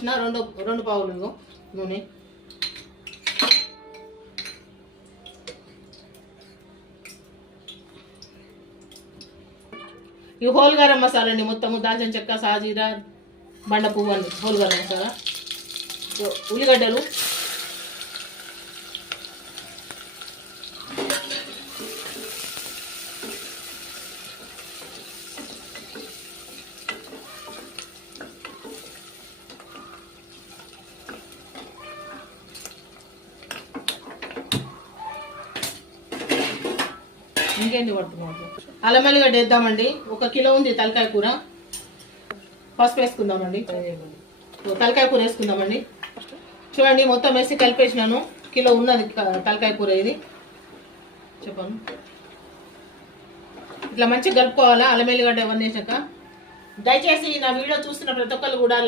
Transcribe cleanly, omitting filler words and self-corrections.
పోసిన 2 పావులు నూనె. ఈ హోల్ గరం మసాలా అండి, మొత్తము దాల్చిన చెక్క, సాజీరా, బండ పువ్వు అండి, హోల్ గరం మసాలా. ఉల్లిగడ్డలు, ఇంకేంటి పడుతున్నాం. అల్లం ఎల్లిగడ్డ వేద్దామండి. 1 కిలో ఉంది తలకాయ కూర. పసుపు వేసుకుందామండి. తలకాయ కూర వేసుకుందామండి. చూడండి మొత్తం వేసి కలిపేసినాను. కిలో ఉన్నది తలకాయ కూర. ఇది చెప్పాను, ఇట్లా మంచిగా కలుపుకోవాలా అల్లం ఎల్లిగడ్డ ఇవన్నీ వేసాక. దయచేసి నా వీడియో చూస్తున్న ప్రతి ఒక్కరు కూడా